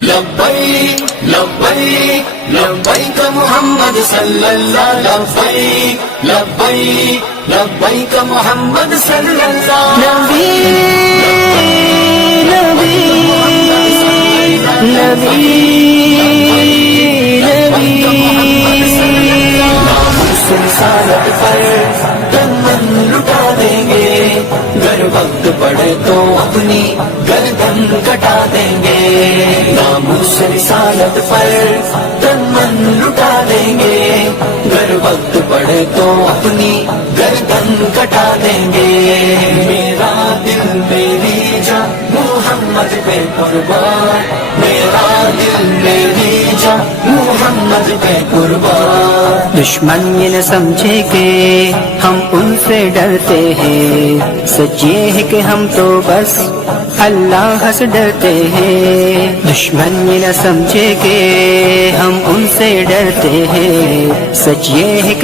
لبیک لبیک لبیک محمد صلی اللہ لبیک لبیک لبیک محمد صلی اللہ نبی نبی نبی نبی رسالت پر دمن لٹا دیں گے، گر وقت پڑے تو اپنی گردن کٹا دیں گے، ناموس رسالت پر دمن لٹا دیں گے، گر وقت پڑے تو اپنی گردن کٹا دیں گے، میرا دل میری جان محمد پہ قربان، میرا دل میری جان محمد پہ قربان۔ دشمن یہ نہ سمجھے کہ ہم ان سے ڈرتے ہیں، سچ یہ ہے کہ ہم تو بس اللہ سے ڈرتے ہیں۔ دشمن یہ نہ سمجھے کہ ہم ان سے ڈرتے ہیں، سچ یہ ہے کہ